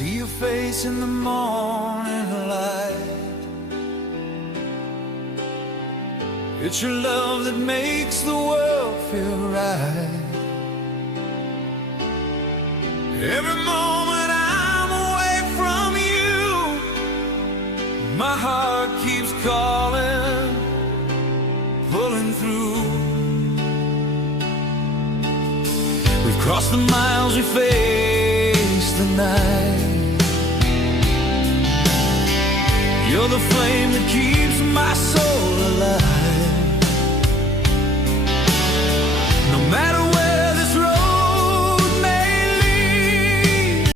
see your face in the morning light. It's your love that makes the world feel right. Every moment I'm away from you, my heart keeps calling, pulling through. We've crossed the miles, we faced the night. You're the flame that keeps my soul alive.